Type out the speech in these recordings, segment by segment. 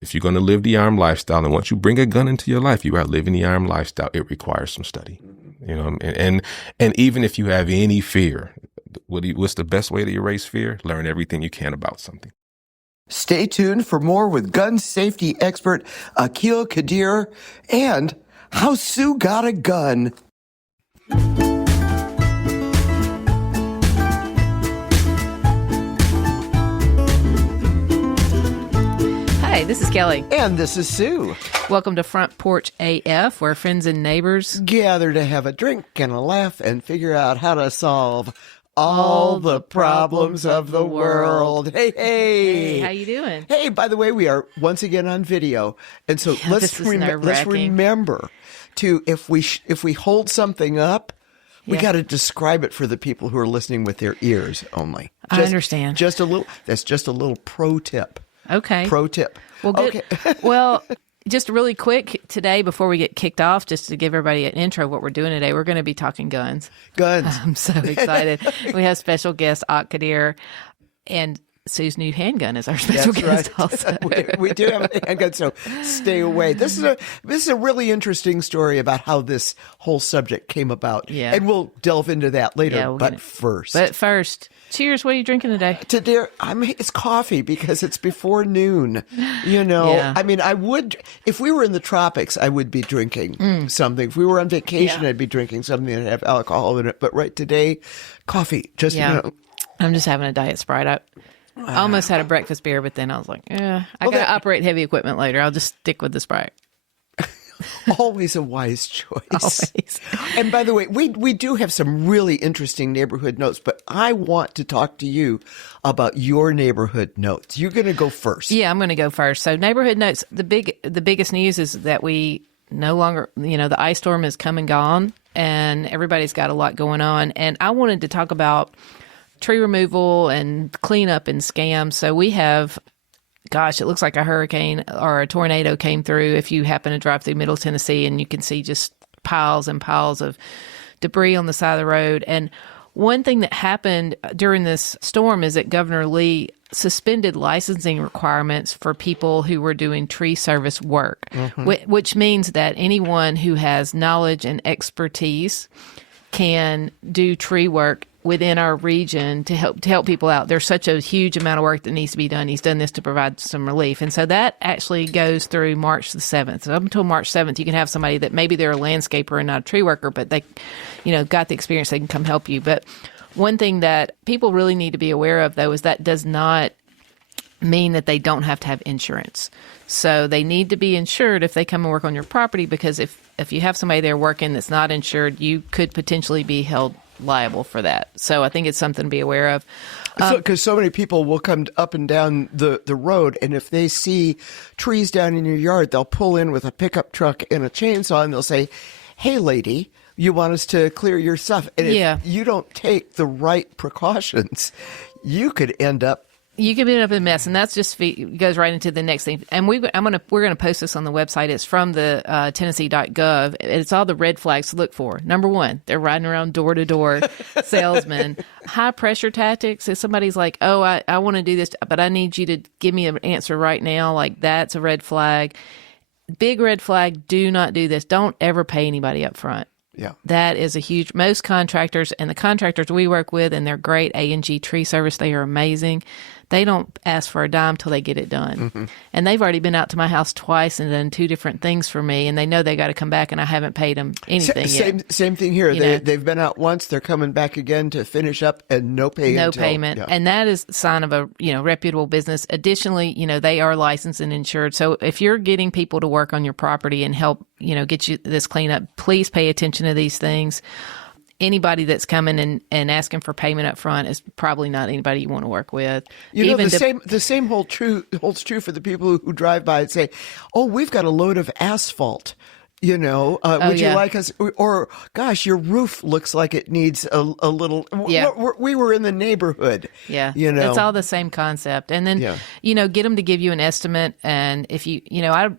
If you're going to live the armed lifestyle, and once you bring a gun into your life, you are living the armed lifestyle. It requires some study, and even if you have any fear, what's the best way to erase fear? Learn everything you can about something. Stay tuned for more with gun safety expert Aqil Qadir and how Sue got a gun. Hi, this is Kelli. And this is Sue. Welcome to Front Porch AF, where friends and neighbors gather to have a drink and a laugh and figure out how to solve all the problems of the world. Hey, how you doing? Hey, by the way, we are once again on video, and so let's remember to if we hold something up, we got to describe it for the people who are listening with their ears only. I understand. That's just a little pro tip. Okay. Pro tip. Well, good. Okay. Well, just really quick today before we get kicked off, just to give everybody an intro of what we're doing today, we're going to be talking guns. I'm so excited. We have special guest Aqil Qadir, and Sue's new handgun is our special guest also. we do have a handgun, so stay away. This is a really interesting story about how this whole subject came about. Yeah. And we'll delve into that later. Yeah, but first, cheers. What are you drinking today? Today, it's coffee because it's before noon. Yeah. I mean, I would, if we were in the tropics, I would be drinking something. If we were on vacation, I'd be drinking something that have alcohol in it. But right today, coffee. I'm just having a diet Sprite. I almost had a breakfast beer, but then I was like, I got to operate heavy equipment later. I'll just stick with the Sprite. Always a wise choice. Always. And by the way, we do have some really interesting neighborhood notes, but I want to talk to you about your neighborhood notes. You're going to go first. Yeah, I'm going to go first. So neighborhood notes, the biggest news is that we no longer, the ice storm is come and gone, and everybody's got a lot going on. And I wanted to talk about tree removal and cleanup and scams. So we have, it looks like a hurricane or a tornado came through. If you happen to drive through Middle Tennessee, and you can see just piles and piles of debris on the side of the road. And one thing that happened during this storm is that Governor Lee suspended licensing requirements for people who were doing tree service work, which means that anyone who has knowledge and expertise can do tree work within our region to help people out. There's such a huge amount of work that needs to be done. He's done this to provide some relief. And so that actually goes through March the 7th. So up until March 7th, you can have somebody that maybe they're a landscaper and not a tree worker, but they, got the experience. They can come help you. But one thing that people really need to be aware of, though, is that does not mean that they don't have to have insurance. So they need to be insured if they come and work on your property, because if you have somebody there working that's not insured, you could potentially be held liable for that. So I think it's something to be aware of. Because so many people will come up and down the road, and if they see trees down in your yard, they'll pull in with a pickup truck and a chainsaw, and they'll say, "Hey, lady, you want us to clear your stuff?" And if you don't take the right precautions, you could end up in a mess, and that's just goes right into the next thing. And we're gonna post this on the website. It's from the Tennessee.gov. It's all the red flags to look for. Number one, they're riding around door to door, salesmen. High pressure tactics. If somebody's like, "Oh, I want to do this, but I need you to give me an answer right now," like that's a red flag. Big red flag. Do not do this. Don't ever pay anybody up front. Yeah. That is most contractors, and the contractors we work with, and they're great, A&G Tree Service, they are amazing. They don't ask for a dime till they get it done. And they've already been out to my house twice and done two different things for me, and they know they got to come back, and I haven't paid them anything yet. Same thing here. They've been out once, they're coming back again to finish up, and no payment. Yeah. And that is a sign of a reputable business. Additionally, they are licensed and insured. So if you're getting people to work on your property and help get you this cleanup, please pay attention to these things. Anybody that's coming and asking for payment up front is probably not anybody you want to work with. The same holds true for the people who drive by and say, "Oh, we've got a load of asphalt. Would you like us?" Or, "Gosh, your roof looks like it needs a little." Yeah. We were in the neighborhood. Yeah. It's all the same concept. And then, get them to give you an estimate. And if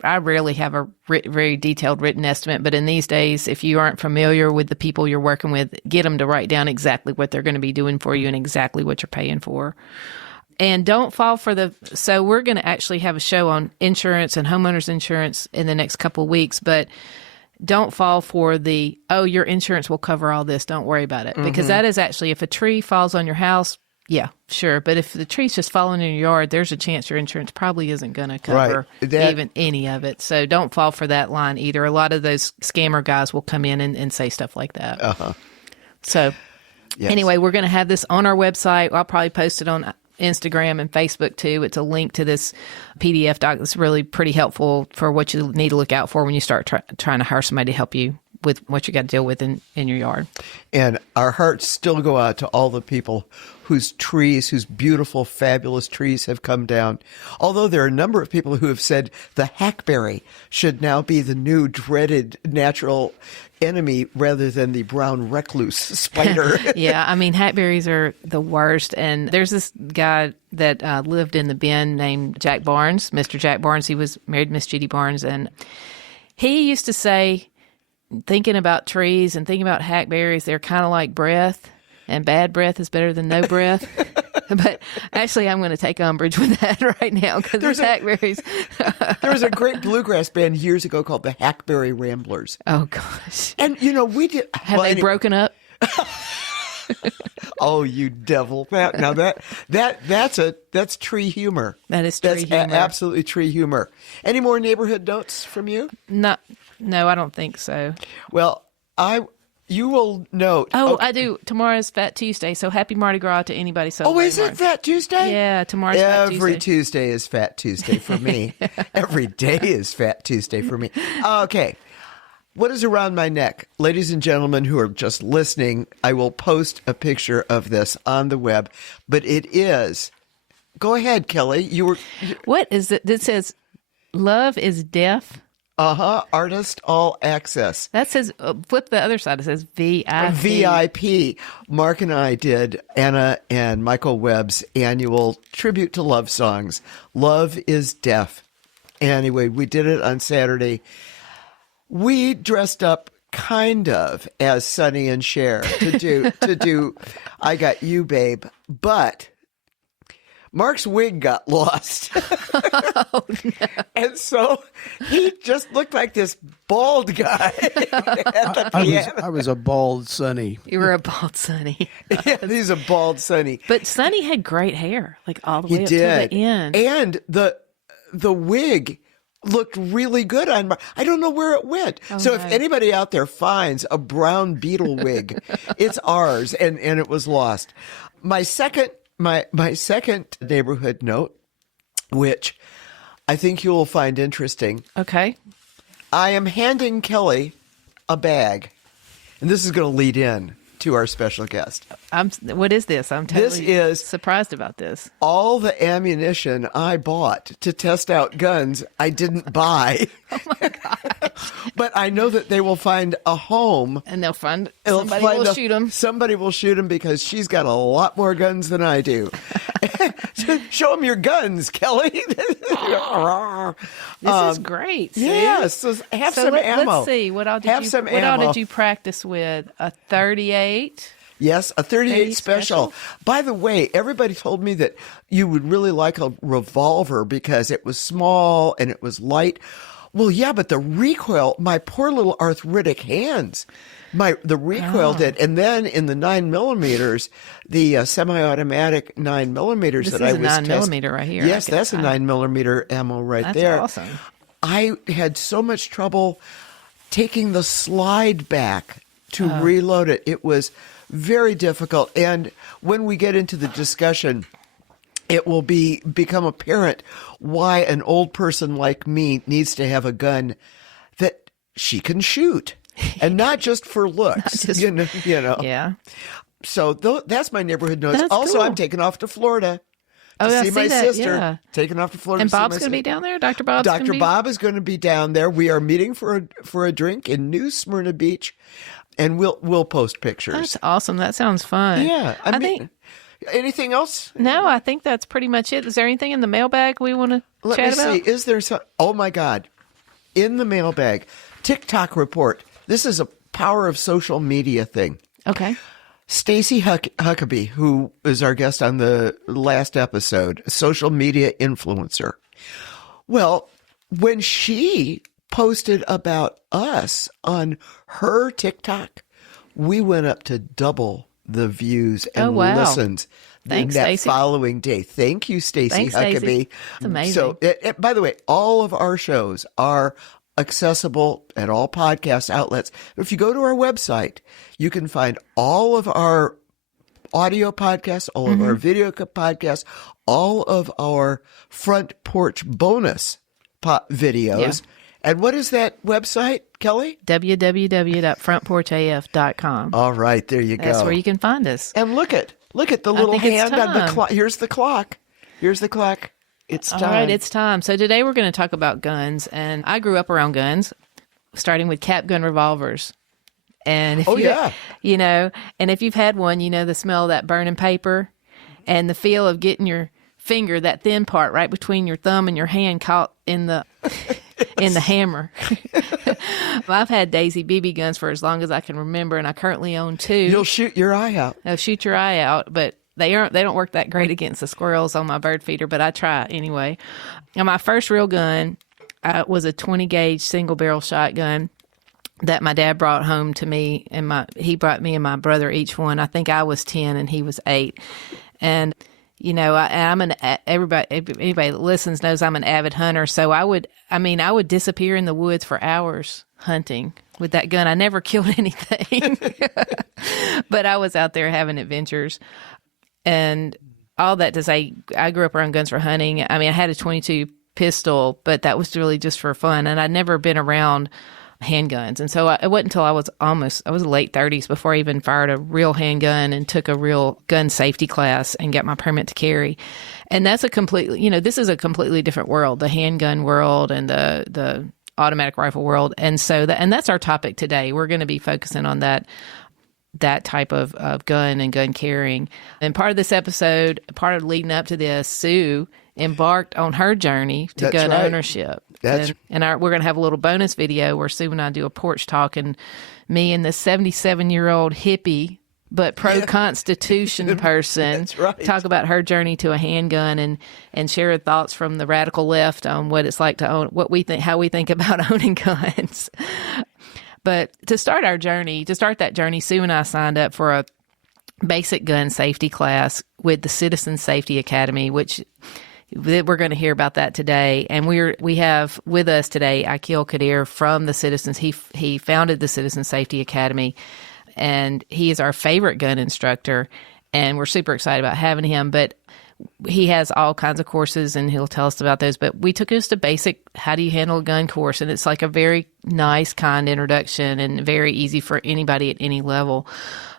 I rarely have a very detailed written estimate, but in these days, if you aren't familiar with the people you're working with, get them to write down exactly what they're going to be doing for you and exactly what you're paying for. And don't fall for so we're going to actually have a show on insurance and homeowners insurance in the next couple of weeks, but don't fall for your insurance will cover all this. Don't worry about it. Because that is actually, if a tree falls on your house, yeah, sure. But if the tree's just falling in your yard, there's a chance your insurance probably isn't going to cover even any of it. So don't fall for that line either. A lot of those scammer guys will come in and say stuff like that. So anyway, we're going to have this on our website. I'll probably post it on Instagram and Facebook too. It's a link to this PDF doc that's really pretty helpful for what you need to look out for when you start trying to hire somebody to help you with what you got to deal with in your yard. And our hearts still go out to all the people whose beautiful, fabulous trees have come down. Although there are a number of people who have said the hackberry should now be the new dreaded natural enemy rather than the brown recluse spider. Yeah, I mean, hackberries are the worst. And there's this guy that lived in the Bend named Jack Barnes, Mr. Jack Barnes. He was married to Miss Judy Barnes. And he used to say, thinking about trees and thinking about hackberries, they're kind of like breath, and bad breath is better than no breath. But actually, I'm going to take umbrage with that right now because there's hackberries. There was a great bluegrass band years ago called the Hackberry Ramblers. Oh, gosh. And, we did... Have they broken up? Oh, you devil. That's tree humor. That is tree humor. That's absolutely tree humor. Any more neighborhood notes from you? No, I don't think so. Well, you will note. Oh, okay. I do. Tomorrow's Fat Tuesday, so happy Mardi Gras to anybody celebrating. Oh, is it Fat Tuesday? Yeah, tomorrow's Fat Tuesday. Every Tuesday is Fat Tuesday for me. Every day is Fat Tuesday for me. Okay. What is around my neck? Ladies and gentlemen who are just listening, I will post a picture of this on the web, but it is... Go ahead, Kelly. What is it? It says, love is deaf. Artist all access. That says, flip the other side. It says VIP. VIP. Mark and I did Anna and Michael Webb's annual tribute to love songs. Love is deaf. Anyway, we did it on Saturday. We dressed up kind of as Sonny and Cher to do I Got You, Babe, but Mark's wig got lost. Oh, no. And so he just looked like this bald guy at the piano. I was a bald Sonny. You were a bald Sonny. Yeah, he's a bald Sonny. But Sonny had great hair, like all the way up to the end. And the wig looked really good on Mark. I don't know where it went. Oh, so if anybody out there finds a brown beetle wig, it's ours, and it was lost. My second neighborhood note, which I think you will find interesting. Okay. I am handing Kelly a bag, and this is going to lead in to our special guest. What is this? I'm totally surprised about this. All the ammunition I bought to test out guns, I didn't buy. Oh my God. But I know that they will find a home. And somebody will shoot them. Somebody will shoot them because she's got a lot more guns than I do. Show them your guns, Kelly. This is great. See? Yes. So have some ammo. Let's see. What all did you practice with? A 38? Yes, a 38 special. By the way, everybody told me that you would really like a revolver because it was small and it was light. Well, yeah, but the recoil, my poor little arthritic hands, the recoil did. And then in the 9mm, the semi-automatic 9mm that I was testing. This is a 9mm right here. Yes, that's a 9mm ammo right there. That's awesome. I had so much trouble taking the slide back to reload it. It was very difficult. And when we get into the discussion, it will become apparent why an old person like me needs to have a gun that she can shoot, and not just for looks. You know. Yeah. So that's my neighborhood notes. That's also, cool. I'm taking off to Florida to see my sister. Yeah. Taking off to Florida. And Bob's going to be down there. Dr. Bob is going to be down there. We are meeting for a drink in New Smyrna Beach. And we'll post pictures. That's awesome. That sounds fun. Yeah. I mean, anything else? No, I think that's pretty much it. Is there anything in the mailbag we want to chat about? Let me see. Is there some? Oh, my God. In the mailbag, TikTok report. This is a power of social media thing. Okay. Stacy Huckabee, who is our guest on the last episode, a social media influencer. Well, when she posted about us on her TikTok, we went up to double the views and listens Thanks, in that Stacey. following day. Thank you, Stacy Thanks, Huckabee. Stacey. That's amazing. So, by the way, all of our shows are accessible at all podcast outlets. If you go to our website, you can find all of our audio podcasts, all of our video podcasts, all of our front porch bonus videos. And what is that website, Kelly? www.frontporchaf.com. All right, there you go. That's where you can find us. And look at the little think it's hand on the time. clock. Here's the clock. It's time. All right, it's time. So today we're going to talk about guns. And I grew up around guns, starting with cap gun revolvers. And if you know, and if you've had one, you know the smell of that burning paper and the feel of getting your finger, that thin part right between your thumb and your hand, caught in the in the hammer. I've had Daisy BB guns for as long as I can remember, and I currently own 2. You'll shoot your eye out. They'll shoot your eye out, but they don't work that great against the squirrels on my bird feeder, but I try anyway. And my first real gun was a 20 gauge single barrel shotgun that my dad brought home to me, and he brought me and my brother each one. I think I was 10 and he was 8. And you know, anybody that listens knows I'm an avid hunter. So I would disappear in the woods for hours hunting with that gun. I never killed anything, but I was out there having adventures. And all that to say, I grew up around guns for hunting. I mean, I had a .22 pistol, but that was really just for fun. And I'd never been around handguns. And so it wasn't until I was late 30s before I even fired a real handgun and took a real gun safety class and got my permit to carry. And that's this is a completely different world, the handgun world and the automatic rifle world. And so that's our topic today. We're going to be focusing on that type of gun and gun carrying. And part of this episode, part of leading up to this, Sue embarked on her journey to gun ownership. We're going to have a little bonus video where Sue and I do a porch talk, and me and the 77-year-old hippie but pro-Constitution person talk about her journey to a handgun and share thoughts from the radical left on what it's like to own, how we think about owning guns. But to start that journey, Sue and I signed up for a basic gun safety class with the Citizen Safety Academy, which we're going to hear about that today. And we have with us today Aqil Qadir from the Citizens. He founded the Citizen Safety Academy, and he is our favorite gun instructor, and we're super excited about having him. But he has all kinds of courses, and he'll tell us about those. But we took just a basic how do you handle a gun course, and it's like a very nice, kind introduction and very easy for anybody at any level.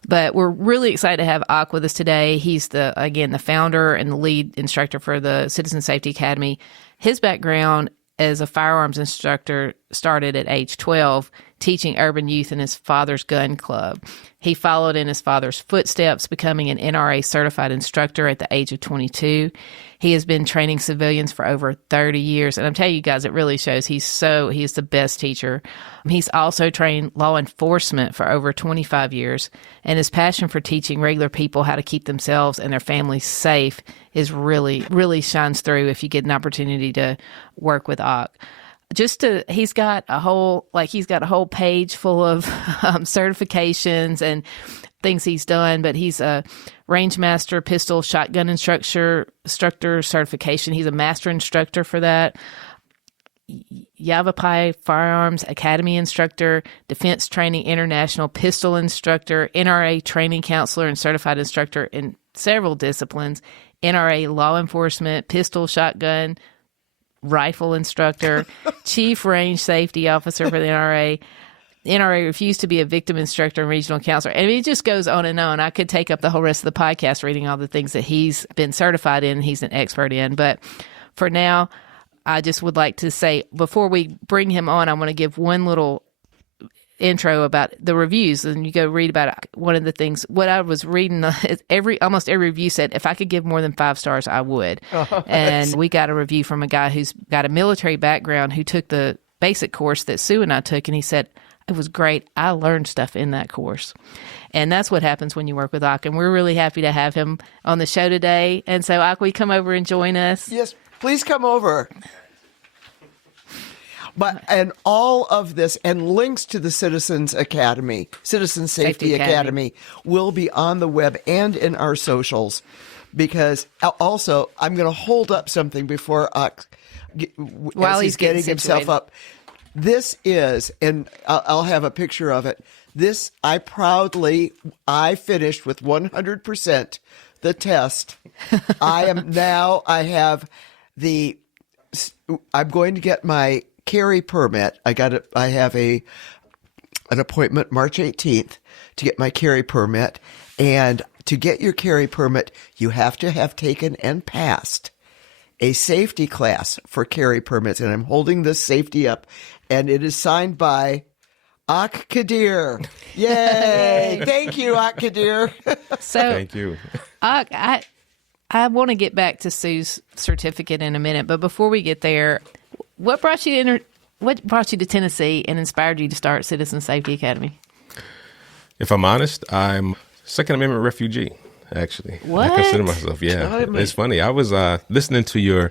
But we're really excited to have Aq with us today. He's the founder and the lead instructor for the Citizen Safety Academy. His background as a firearms instructor started at age 12, teaching urban youth in his father's gun club. He followed in his father's footsteps, becoming an NRA certified instructor at the age of 22. He has been training civilians for over 30 years. And I'm telling you guys, it really shows he's the best teacher. He's also trained law enforcement for over 25 years. And his passion for teaching regular people how to keep themselves and their families safe is really, really shines through if you get an opportunity to work with Aq. He's got a whole page full of certifications and things he's done, but he's a range master, pistol, shotgun instructor certification. He's a master instructor for that. Yavapai Firearms Academy instructor, Defense Training International pistol instructor, NRA training counselor and certified instructor in several disciplines, NRA law enforcement, pistol, shotgun, rifle instructor, chief range safety officer for the NRA. NRA refused to be a victim instructor and regional counselor. I mean, it just goes on and on. I could take up the whole rest of the podcast reading all the things that he's been certified in, he's an expert in. But for now, I just would like to say, before we bring him on, I want to give one little intro about the reviews, and you go read about it. One of the things, what I was reading, almost every review said, if I could give more than 5 stars, I would. And we got a review from a guy who's got a military background who took the basic course that Sue and I took, and he said, It was great. I learned stuff in that course. And that's what happens when you work with Aqil. And we're really happy to have him on the show today. And so, Aqil, will you come over and join us? Yes, please come over. And all of this and links to the Citizen Safety Academy will be on the web and in our socials. Because also, I'm going to hold up something before while he's getting himself up. This is, and I'll have a picture of it. This, I finished with 100% the test. I'm going to get my carry permit. I have an appointment March 18th to get my carry permit. And to get your carry permit, you have to have taken and passed a safety class for carry permits. And I'm holding this safety up, and it is signed by Aqil Qadir. Yay! Thank you, Aqil Qadir. So, thank you. I want to get back to Sue's certificate in a minute, but before we get there, what brought you to Tennessee and inspired you to start Citizen Safety Academy? If I'm honest, I'm Second Amendment refugee. Actually, what? I consider myself. Yeah, it's funny. I was listening to you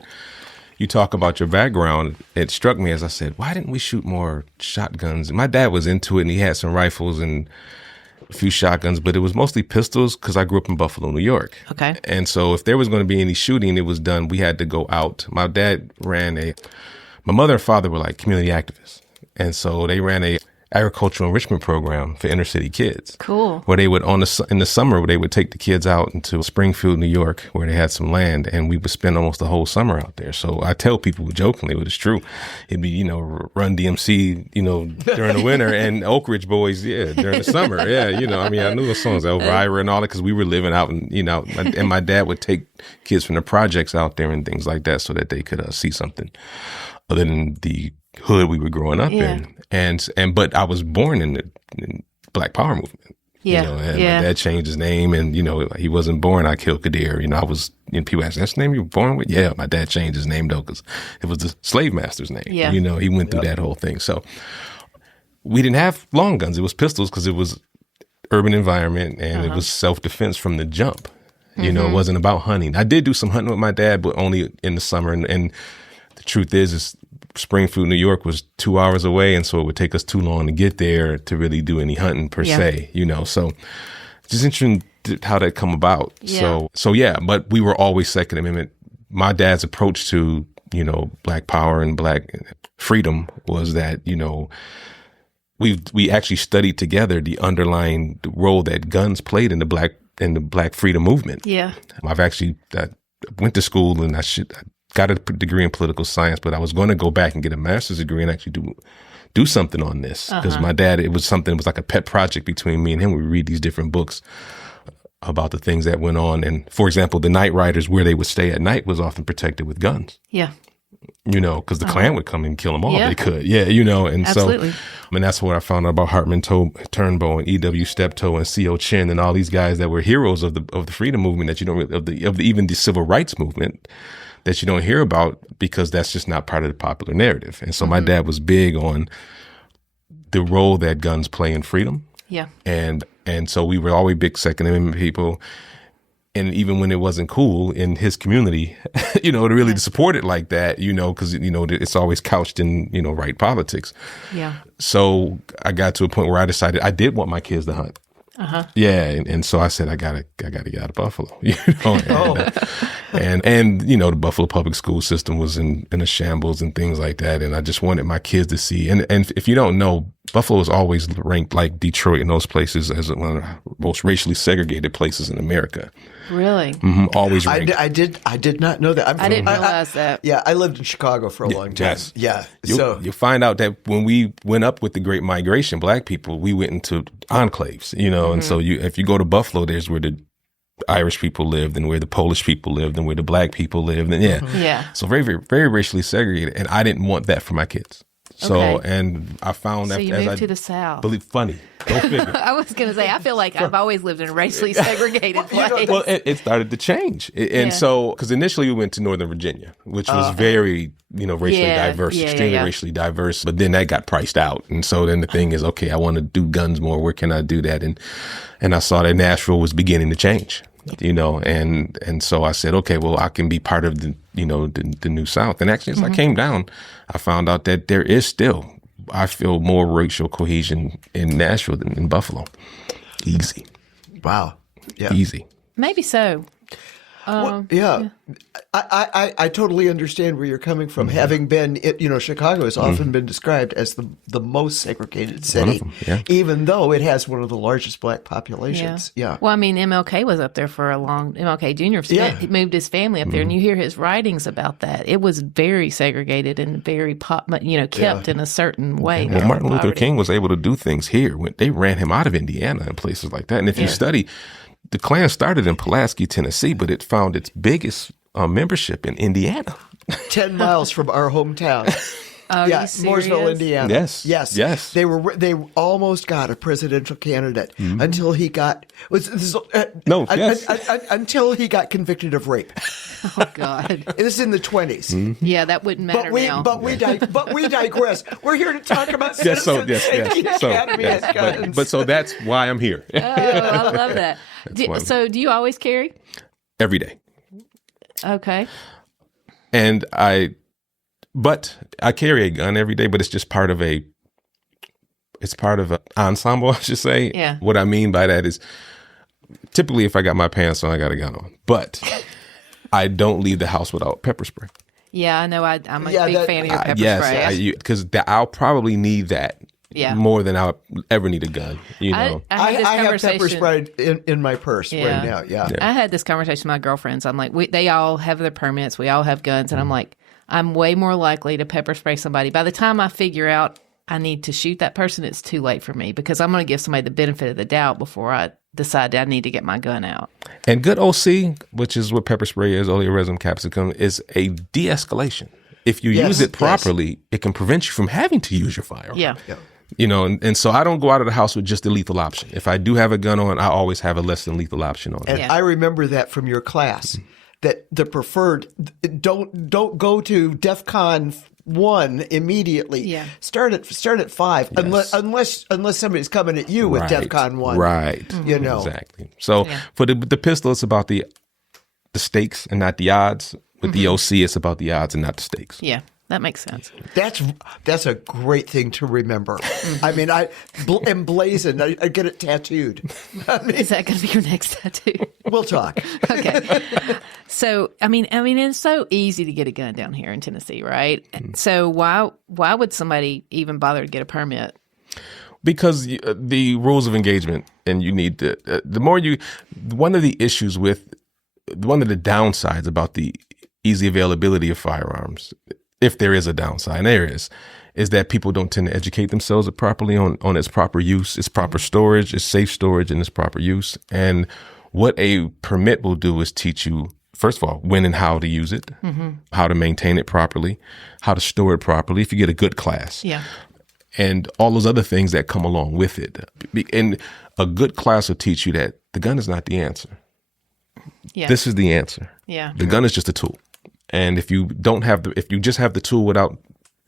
talk about your background. It struck me as I said, why didn't we shoot more shotguns? My dad was into it, and he had some rifles and a few shotguns, but it was mostly pistols because I grew up in Buffalo, New York. Okay. And so if there was going to be any shooting, it was done. We had to go out. My dad my mother and father were like community activists, and so they ran a agricultural enrichment program for inner city kids. Cool. Where they would in the summer, they would take the kids out into Springfield, New York, where they had some land, and we would spend almost the whole summer out there. So I tell people jokingly, but it's true. It'd be Run DMC, during the winter, and Oak Ridge Boys, during the summer. Yeah, I knew the songs, Elvira and all that, because we were living out, and my dad would take kids from the projects out there and things like that, so that they could see something other than the hood we were growing up in. But I was born in the Black Power movement. Yeah. My dad changed his name, and he wasn't born Aqil Qadir. I was, people ask, that's the name you were born with? Yeah, my dad changed his name though, because it was the slave master's name. Yeah. He went through that whole thing. So we didn't have long guns. It was pistols because it was urban environment, and it was self-defense from the jump. It wasn't about hunting. I did do some hunting with my dad, but only in the summer. And the truth is Springfield, New York was 2 hours away, and so it would take us too long to get there to really do any hunting per se, So just interesting how that come about. Yeah. So yeah, but we were always Second Amendment. My dad's approach to, Black Power and Black freedom was that, we actually studied together the underlying role that guns played in the Black freedom movement. Yeah. I've actually went to school, and I got a degree in political science, but I was going to go back and get a master's degree and actually do something on this, because my dad, it was like a pet project between me and him. We read these different books about the things that went on. And for example, the night riders, where they would stay at night, was often protected with guns. Yeah. Because the Klan would come and kill them all if they could. Yeah, and absolutely. So, that's what I found out about Hartman Turnbow and E.W. Steptoe and C.O. Chin and all these guys that were heroes of the freedom movement that you don't really, even the civil rights movement, that you don't hear about, because that's just not part of the popular narrative. And so my dad was big on the role that guns play in freedom. Yeah. And so we were always big Second Amendment people. And even when it wasn't cool in his community, to really support it like that, because, it's always couched in, right politics. Yeah. So I got to a point where I decided I did want my kids to hunt. Yeah, and so I said I gotta get out of Buffalo, and the Buffalo public school system was in a shambles and things like that, and I just wanted my kids to see. And if you don't know, Buffalo is always ranked, like Detroit and those places, as one of the most racially segregated places in America. Really? Mm-hmm, always ranked. I did not know that. I didn't realize that. Yeah, I lived in Chicago for a long time. Yes. Yeah. You'll find out that when we went up with the Great Migration, Black people, we went into enclaves, and so if you go to Buffalo, there's where the Irish people lived, and where the Polish people lived, and where the Black people lived, and yeah. Yeah. So very, very, very racially segregated, and I didn't want that for my kids. So, Okay. and I found So that you moved to the South. funny, go figure. I was going to say, I feel like I've always lived in a racially segregated place. Well, it started to change. And Yeah. so, because initially we went to Northern Virginia, which was very, racially Yeah, diverse, yeah, extremely yeah. racially diverse. But then that got priced out. And so then the thing is, okay, I want to do guns more. Where can I do that? And I saw that Nashville was beginning to change, and so I said, okay, well, I can be part of the new South. And actually, as I came down, I found out that there is still, I feel, more racial cohesion in Nashville than in Buffalo. Easy. Wow. Yeah. Easy. Maybe so. Well, yeah. I totally understand where you're coming from. Having been, Chicago has often been described as the most segregated city, them, yeah. even though it has one of the largest black populations. Yeah. Well, I mean, MLK was up there for a long. MLK Jr. Yeah. moved his family up there, and you hear his writings about that. It was very segregated and very kept in a certain way. Well, Martin Luther King was able to do things here when they ran him out of Indiana and places like that. And if you study, the Klan started in Pulaski, Tennessee, but it found its biggest membership in Indiana. 10 miles from our hometown. Are Yeah, you Mooresville, serious? Indiana. Yes. They almost got a presidential candidate until he got until he got convicted of rape. Oh God. This is in the 20s. Yeah, that wouldn't matter now. But we digress. We're here to talk about Yes, so Citizens Safety Academy and yes. guns. But so that's why I'm here. Oh, I love that. why- So, do you always carry? Every day. Okay. And I carry a gun every day, but it's just part of an ensemble, I should say. Yeah. What I mean by that is typically if I got my pants on, I got a gun on, but I don't leave the house without pepper spray. Yeah, I know. I'm a big fan of your pepper yes, spray. because I'll probably need that more than I'll ever need a gun. I had this I have conversation. pepper spray in my purse right now. Yeah. I had this conversation with my girlfriends. I'm like, they all have their permits. We all have guns. And I'm like, I'm way more likely to pepper spray somebody. By the time I figure out I need to shoot that person, it's too late for me because I'm going to give somebody the benefit of the doubt before I decide I need to get my gun out. And good OC, which is what pepper spray is, oleoresin capsicum, is a de-escalation. If you use it properly, it can prevent you from having to use your firearm. Yeah. And so I don't go out of the house with just the lethal option. If I do have a gun on, I always have a less than lethal option on. And I remember that from your class, that the preferred don't go to DEFCON 1 immediately. Yeah. Start at 5 unless somebody's coming at you with DEFCON 1. Right. Exactly. So for the pistol, it's about the stakes and not the odds. With the OC, it's about the odds and not the stakes. Yeah. That makes sense. That's a great thing to remember. I mean, I emblazoned. I get it tattooed. Is that going to be your next tattoo? We'll talk. Okay. So, I mean, it's so easy to get a gun down here in Tennessee, right? So why would somebody even bother to get a permit? Because the rules of engagement, and you need to, one of the issues with, one of the downsides about the easy availability of firearms, if there is a downside, and there is that people don't tend to educate themselves properly on its proper use, its proper storage, its safe storage, and its proper use. And what a permit will do is teach you, first of all, when and how to use it, how to maintain it properly, how to store it properly if you get a good class. Yeah. And all those other things that come along with it. And a good class will teach you that the gun is not the answer. Yeah. This is the answer. Yeah. The gun is just a tool. And if you just have the tool without,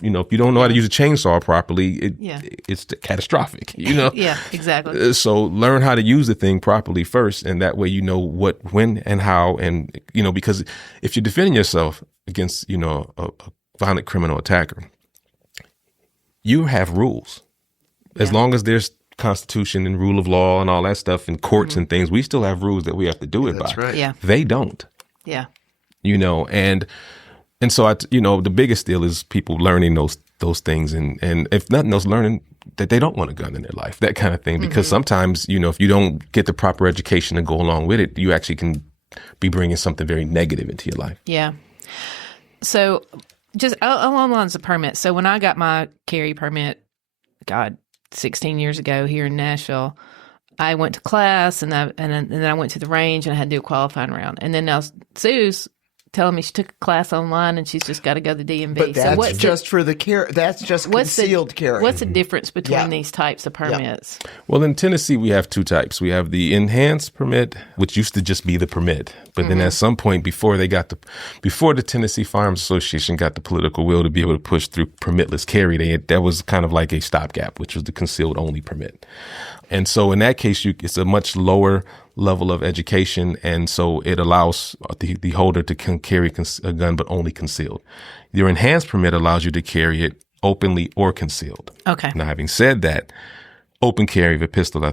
if you don't know how to use a chainsaw properly, it's catastrophic, Yeah, exactly. So learn how to use the thing properly first. And that way, you know what, when and how, and, because if you're defending yourself against, a violent criminal attacker, you have rules. As long as there's Constitution and rule of law and all that stuff and courts and things, we still have rules that we have to do it by. That's right. Yeah. They don't. Yeah. And so the biggest deal is people learning those things, and if nothing else, learning that they don't want a gun in their life, that kind of thing. Because sometimes, if you don't get the proper education to go along with it, you actually can be bringing something very negative into your life. Yeah. So just along the lines of permits. So when I got my carry permit, 16 years ago here in Nashville, I went to class and then I went to the range and I had to do a qualifying round. And then now Sue's telling me she took a class online and she's just got to go to the DMV. But that's what's just for the carry. That's just concealed carry. What's the difference between these types of permits? Well, in Tennessee, we have two types. We have the enhanced permit, which used to just be the permit. But then at some point before the Tennessee Firearms Association got the political will to be able to push through permitless carry, that was kind of like a stopgap, which was the concealed only permit. And so in that case, it's a much lower level of education. And so it allows the holder to carry a gun, but only concealed. Your enhanced permit allows you to carry it openly or concealed. Okay. Now, having said that, open carry of a pistol,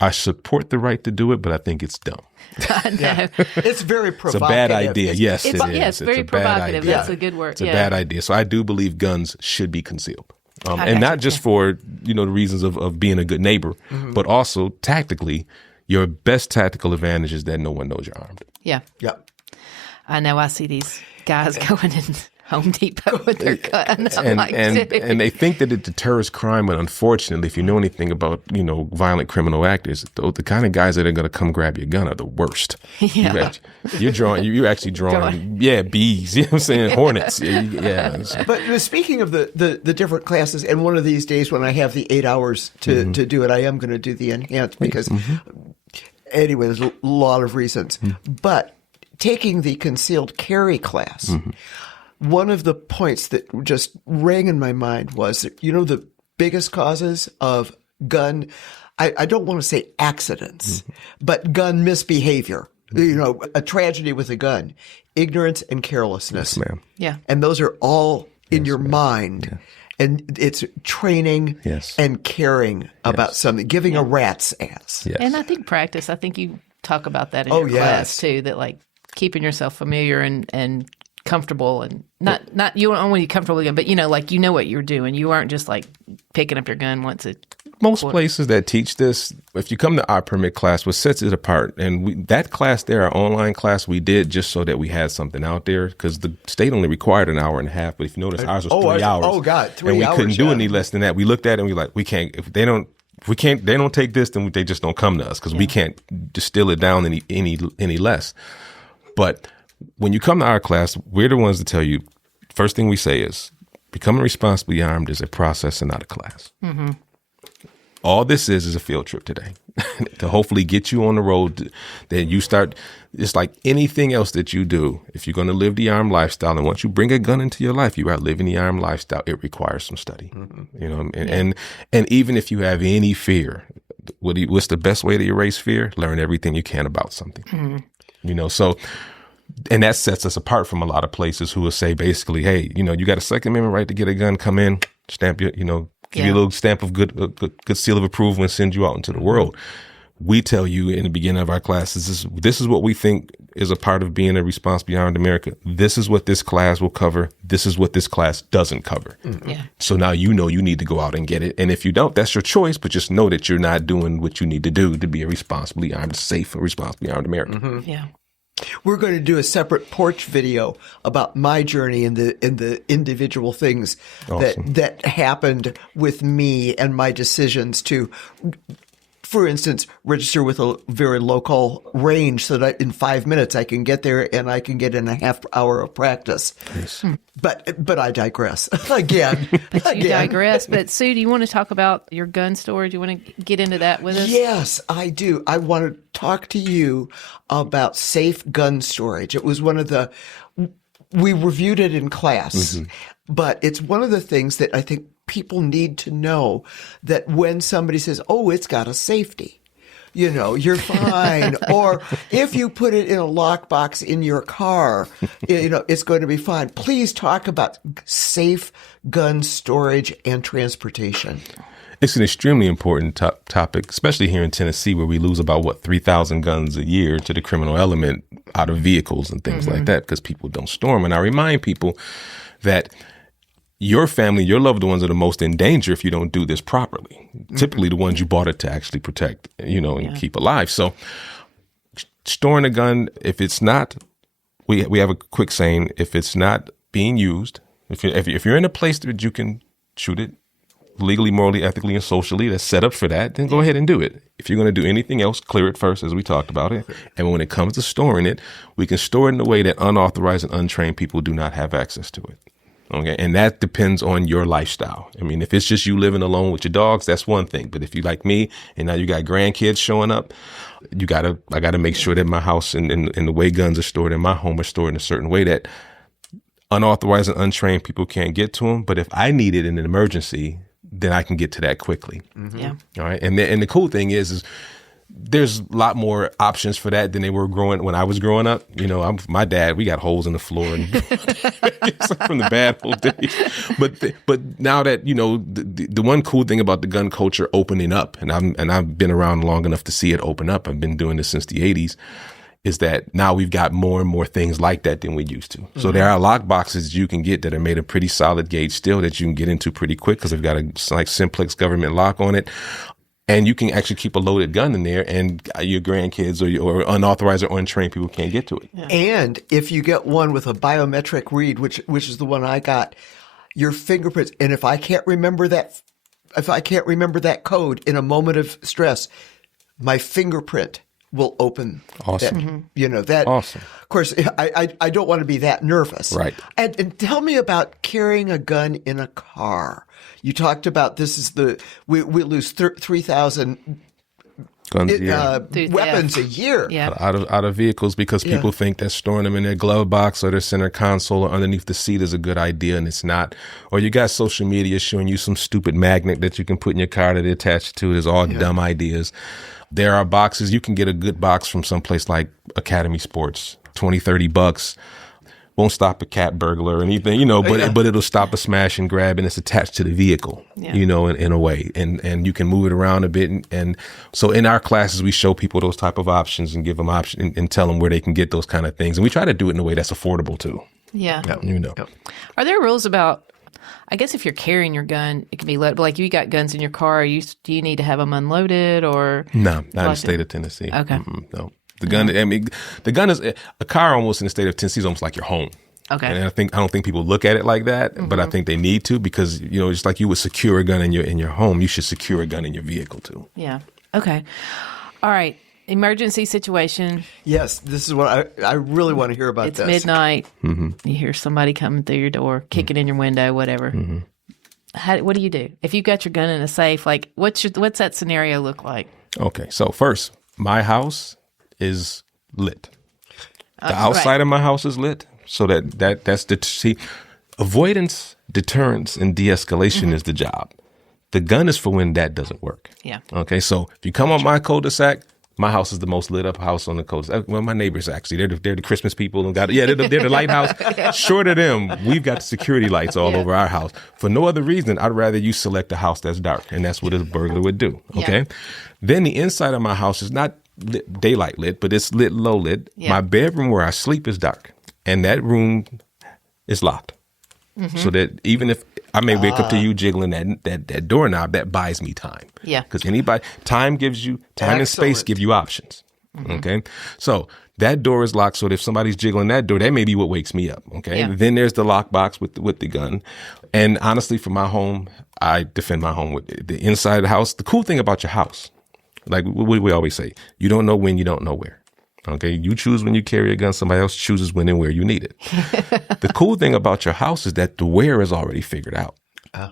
I support the right to do it, but I think it's dumb. I know. It's very provocative. It's a bad idea. Yes, it is. Yes, very provocative. That's a good word. It's a bad idea. So I do believe guns should be concealed. And not just for, the reasons of being a good neighbor, but also tactically, your best tactical advantage is that no one knows you're armed. Yeah. Yep. I know. I see these guys going in Home Depot with their gun. And they think that it deters crime, but unfortunately, if you know anything about, violent criminal actors, the kind of guys that are going to come grab your gun are the worst. Yeah. You're actually drawing, bees, you know what I'm saying? Hornets. Yeah. But speaking of the different classes, and one of these days when I have the 8 hours to do it, I am going to do the enhanced because anyway, there's a lot of reasons. But taking the concealed carry class, one of the points that just rang in my mind was, the biggest causes of gun, I don't want to say accidents, but gun misbehavior, a tragedy with a gun, ignorance and carelessness. Yes, ma'am. Yeah. And those are all in your mind. Yeah. And it's training and caring about something, giving a rat's ass. Yes. And I think practice. I think you talk about that in your class too, that like keeping yourself familiar and comfortable, and not you don't want to be comfortable again, but you know what you're doing. You aren't just like picking up your gun once it. Most places that teach this, if you come to our permit class, what sets it apart, and that class there, our online class, we did just so that we had something out there, because the state only required an hour and a half. But if you notice, ours was 3 hours. Oh God, 3 hours. And we couldn't do any less than that. We looked at it and we were like, we can't. If they don't take this, then they just don't come to us, because we can't distill it down any less. But when you come to our class, we're the ones to tell you, first thing we say is, becoming responsibly armed is a process and not a class. Mm-hmm. All this is a field trip today to hopefully get you on the road. Then you start, it's like anything else that you do. If you're going to live the armed lifestyle, and once you bring a gun into your life, you are living the armed lifestyle. It requires some study, and even if you have any fear, what's the best way to erase fear? Learn everything you can about something, so. And that sets us apart from a lot of places who will say basically, hey, you got a Second Amendment right to get a gun, come in, stamp your, give you a little stamp of good seal of approval and send you out into the world. We tell you in the beginning of our classes, this is what we think is a part of being a responsibly armed America. This is what this class will cover. This is what this class doesn't cover. Yeah. So now you need to go out and get it. And if you don't, that's your choice, but just know that you're not doing what you need to do to be a responsibly armed, safe, responsibly armed American. Yeah. We're going to do a separate porch video about my journey and the individual things that happened with me and my decisions to, for instance, register with a very local range so that in 5 minutes I can get there and I can get in a half hour of practice. Yes. But I digress again. You digress. But Sue, do you want to talk about your gun story? Do you want to get into that with us? Yes, I do. I want to talk to you about safe gun storage. It was we reviewed it in class, but it's one of the things that I think people need to know, that when somebody says, oh, it's got a safety, you're fine. Or if you put it in a lockbox in your car, it's going to be fine. Please talk about safe gun storage and transportation. It's an extremely important topic, especially here in Tennessee, where we lose about 3,000 guns a year to the criminal element out of vehicles and things like that, because people don't store them. And I remind people that your family, your loved ones are the most in danger if you don't do this properly. Typically the ones you bought it to actually protect, and keep alive. So storing a gun, if it's not, we have a quick saying, if it's not being used, if you're in a place that you can shoot it, legally, morally, ethically, and socially that's set up for that, then go ahead and do it. If you're going to do anything else, clear it first, as we talked about it. And when it comes to storing it, we can store it in a way that unauthorized and untrained people do not have access to it. Okay. And that depends on your lifestyle. I mean, if it's just you living alone with your dogs, that's one thing. But if you like me and now you got grandkids showing up, I gotta make sure that my house and the way guns are stored in my home are stored in a certain way that unauthorized and untrained people can't get to them. But if I need it in an emergency, then I can get to that quickly. Yeah. All right. And the cool thing is there's a lot more options for that than they were when I was growing up. You know, my dad, we got holes in the floor and from the bad old days. But now that, you know, the one cool thing about the gun culture opening up, and I've been around long enough to see it open up. I've been doing this since the 80s. Is that now we've got more and more things like that than we used to. So there are lock boxes you can get that are made of pretty solid gauge steel that you can get into pretty quick because they've got a simplex government lock on it. And you can actually keep a loaded gun in there and your grandkids or unauthorized or untrained people can't get to it. Yeah. And if you get one with a biometric read, which is the one I got, your fingerprints, and if I can't remember that code in a moment of stress, my fingerprint will open. Awesome. That. Awesome. Of course, I don't want to be that nervous. Right. And tell me about carrying a gun in a car. You talked about this is we lose 3,000 guns a year. weapons a year. Yeah. Out of vehicles because people think that storing them in their glove box or their center console or underneath the seat is a good idea, and it's not. Or you got social media showing you some stupid magnet that you can put in your car that they attach to. It's all dumb ideas. There are boxes. You can get a good box from someplace like Academy Sports, $20-$30. Won't stop a cat burglar or anything, but it'll stop a smash and grab, and it's attached to the vehicle, in a way. And you can move it around a bit. And so in our classes, we show people those type of options and give them options and tell them where they can get those kind of things. And we try to do it in a way that's affordable too. Yeah. Are there rules about, I guess if you're carrying your gun, it can be loaded. But like you got guns in your car, do you need to have them unloaded or? No, not in the state of Tennessee. Okay. No. The gun, the gun is a car almost in the state of Tennessee is almost like your home. Okay. And I don't think people look at it like that, but I think they need to because, just like you would secure a gun in your home, you should secure a gun in your vehicle too. Yeah. Okay. All right. Emergency situation. Yes, this is what I really want to hear about. It's midnight. You hear somebody coming through your door, kicking in your window, whatever. What do you do if you got your gun in a safe? Like, what's that scenario look like? Okay, so first, my house is lit. The outside of my house is lit, so that's avoidance, deterrence, and de-escalation is the job. The gun is for when that doesn't work. Yeah. Okay, so if you come on my cul-de-sac, my house is the most lit up house on the coast. Well, my neighbors actually, they're the Christmas people and they're the lighthouse. Short of them, we've got security lights all over our house. For no other reason, I'd rather you select a house that's dark, and that's what a burglar would do. Okay. Then the inside of my house is not lit, daylight lit, but it's lit low lit. My bedroom where I sleep is dark, and that room is locked. So that even if I may wake up to you jiggling that doorknob, that buys me time. Yeah. Because time gives you, time and space give you options. Okay. So that door is locked. So that if somebody's jiggling that door, that may be what wakes me up. Okay. Yeah. Then there's the lockbox with the gun. And honestly, for my home, I defend my home with the inside of the house. The cool thing about your house, like we always say, you don't know when, you don't know where. Okay, you choose when you carry a gun. Somebody else chooses when and where you need it. The cool thing about your house is that the where is already figured out.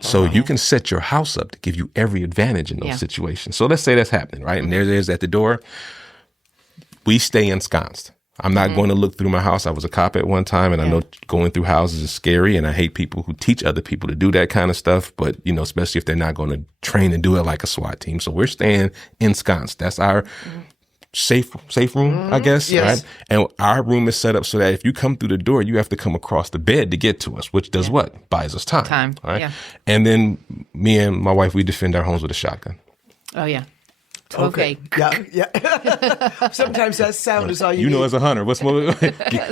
So you can set your house up to give you every advantage in those situations. So let's say that's happening, right? And there's at the door. We stay ensconced. I'm not going to look through my house. I was a cop at one time, and I know going through houses is scary, and I hate people who teach other people to do that kind of stuff. But, especially if they're not going to train and do it like a SWAT team. So we're staying ensconced. That's our safe room, I guess. Yes. Right? And our room is set up so that if you come through the door, you have to come across the bed to get to us, which does what? Buys us time. Right? Yeah. And then me and my wife, we defend our homes with a shotgun. Oh, yeah. Okay. Yeah. Sometimes that sound is all you need. As a hunter, what's more?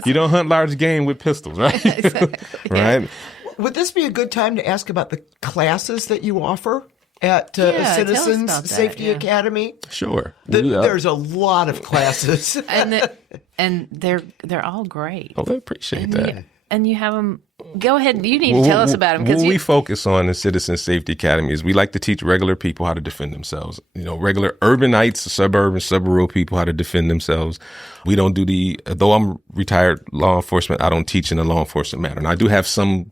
You don't hunt large game with pistols, right? Right. Would this be a good time to ask about the classes that you offer at Citizens Safety Academy? Sure. There's a lot of classes, and they're all great. Oh, I appreciate that. And you have them Go ahead. You need to tell us about them. What we focus on in Citizen Safety Academy is we like to teach regular people how to defend themselves. Regular urbanites, suburban, subrural people how to defend themselves. We don't do though I'm retired law enforcement, I don't teach in a law enforcement matter. And I do have some,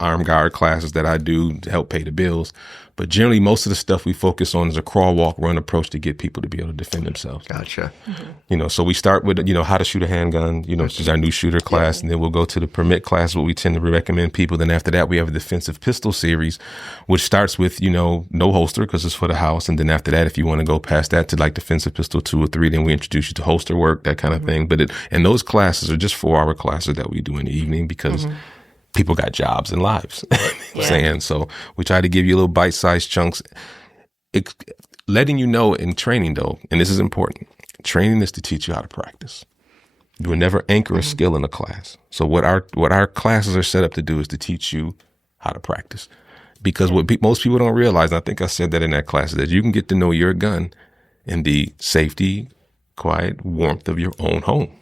armed guard classes that I do to help pay the bills. But generally, most of the stuff we focus on is a crawl, walk, run approach to get people to be able to defend themselves. Gotcha. So we start with, how to shoot a handgun, which is our new shooter class. And then we'll go to the permit class, what we tend to recommend people. Then after that, we have a defensive pistol series, which starts with, no holster because it's for the house. And then after that, if you want to go past that to like defensive pistol 2 or 3, then we introduce you to holster work, that kind of thing. And those classes are just 4-hour classes that we do in the evening because people got jobs and lives. So we try to give you little bite-sized chunks. Letting you know in training, though, and this is important, training is to teach you how to practice. You will never anchor a skill in a class. So what our classes are set up to do is to teach you how to practice. Because what most people don't realize, and I think I said that in that class, is that you can get to know your gun in the safety, quiet warmth of your own home.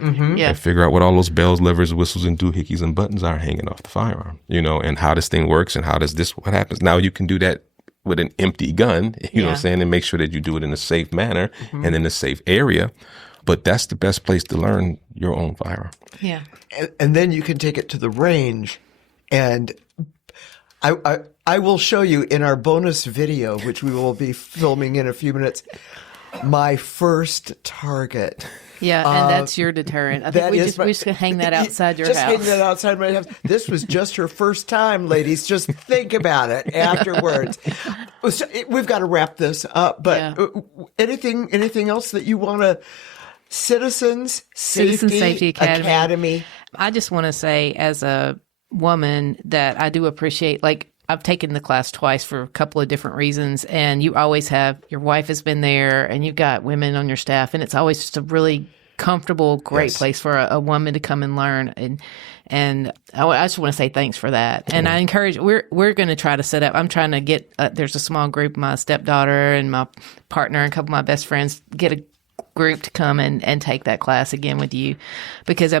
And figure out what all those bells, levers, whistles, and doohickeys and buttons are hanging off the firearm, and how this thing works and how does what happens. Now you can do that with an empty gun, you know what I'm saying, and make sure that you do it in a safe manner and in a safe area. But that's the best place to learn your own firearm. Yeah. And then you can take it to the range. And I will show you in our bonus video, which we will be filming in a few minutes, my first target. Yeah, and that's your deterrent. I think we just hang that outside your house. Just hang that outside my house. This was just her first time, ladies. Just think about it afterwards. We've got to wrap this up, but anything else that you want to? Citizen Safety Academy. I just want to say, as a woman, that I do appreciate, I've taken the class twice for a couple of different reasons, and you always have, your wife has been there, and you've got women on your staff, and it's always just a really comfortable, great place for a woman to come and learn. And I just want to say thanks for that. And I encourage, we're going to try to set up, I'm trying to get, there's a small group, my stepdaughter and my partner and a couple of my best friends, get a group to come and take that class again with you. Because,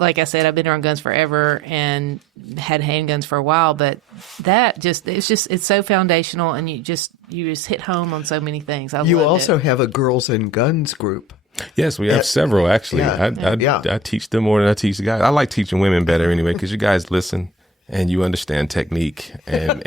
like I said, I've been around guns forever and had handguns for a while, but it's so foundational, and you just hit home on so many things. You also have a Girls and Guns group. Yes, we have several, actually. I teach them more than I teach the guys. I like teaching women better anyway, because you guys listen and you understand technique. And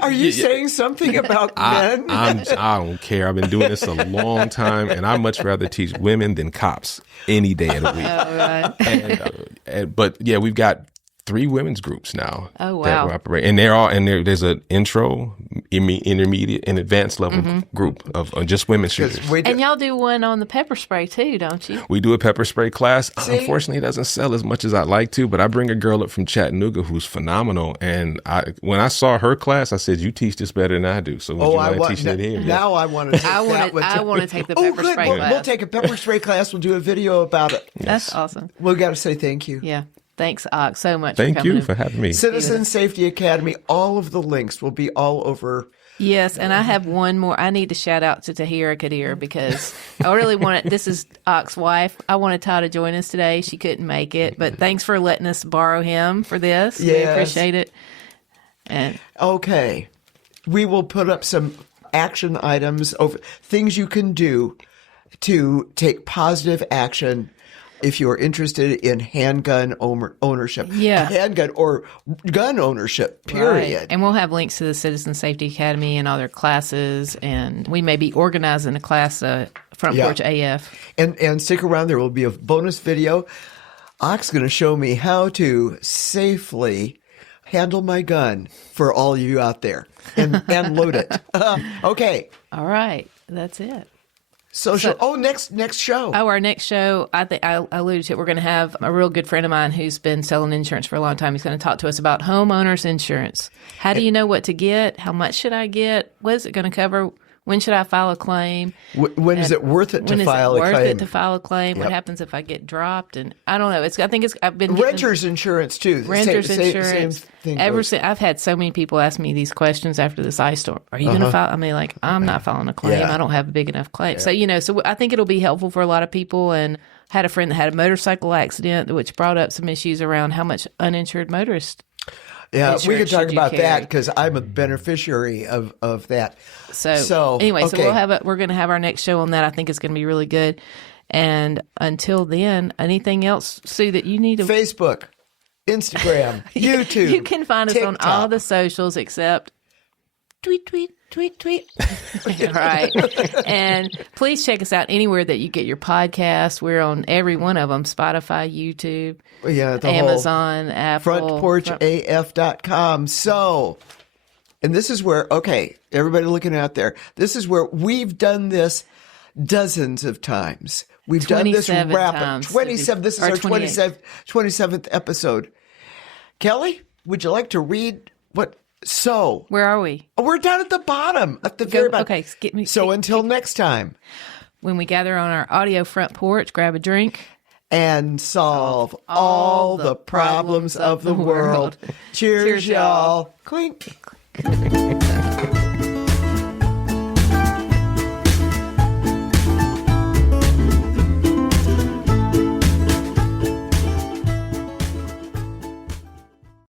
are you saying something about men? I don't care. I've been doing this a long time, and I much rather teach women than cops any day of the week. Oh, right. But yeah, we've got 3 women's groups now. Oh, wow. That we operate. And there's an intro, intermediate, and advanced level group of just women shooters. And y'all do one on the pepper spray too, don't you? We do a pepper spray class. Unfortunately, it doesn't sell as much as I'd like to, but I bring a girl up from Chattanooga who's phenomenal. And when I saw her class, I said, "You teach this better than I do. So would you mind teaching it here?" Now I want to take I want to take the pepper spray class. We'll take a pepper spray class. We'll do a video about it. Yes. That's awesome. We've got to say thank you. Yeah. Thanks, Aqil, so much. Thank you for having me. Citizen Safety Academy. All of the links will be all over. Yes, and I have one more. I need to shout out to Aqil Qadir, because I really wanted, this is Aqil's wife. I wanted Ty to join us today. She couldn't make it, but thanks for letting us borrow him for this. Yes. We appreciate it. And okay. We will put up some action items, over things you can do to take positive action if you're interested in handgun ownership, handgun or gun ownership, period. Right. And we'll have links to the Citizen Safety Academy and all their classes, and we may be organizing a class, Front Porch AF. And stick around. There will be a bonus video. Aqil's going to show me how to safely handle my gun for all you out there and load it. Okay. All right. That's it. Next show. Our next show, I think I alluded to it. We're going to have a real good friend of mine who's been selling insurance for a long time. He's going to talk to us about homeowners insurance. How do you know what to get? How much should I get? What is it going to cover? When should I file a claim? When is it worth it to file a claim? When is it worth it to file a claim? What happens if I get dropped? And I don't know. I've been renter's insurance too. Renter's insurance. Same thing Since I've had so many people ask me these questions after this ice storm. Are you going to file? I mean, like, I'm not filing a claim. Yeah. I don't have a big enough claim. So so I think it'll be helpful for a lot of people. And I had a friend that had a motorcycle accident, which brought up some issues around how much uninsured motorist. Yeah, we could talk should you about carry? that because I'm a beneficiary of that. So anyway, okay. so we're going to have our next show on that. I think it's going to be really good. And until then, anything else, Sue, that you need to Facebook, Instagram, YouTube. You can find us on TikTok. all the socials except tweet. Right. And please check us out anywhere that you get your podcast. We're on every one of them: Spotify, YouTube, Amazon, Apple. FrontPorchAF.com. So, and this is where, okay, everybody looking out there, this is where we've done this dozens of times. We've done this 27 rapid. times. 27. This is Or our 28. 27th episode. Kelly, would you like to read what? So, Where are we? we're down at the bottom, at the very bottom. Okay, skip me. So until next time, When we gather on our audio front porch, grab a drink. and solve all the problems of the world. Cheers, Cheers, y'all. y'all. Clink.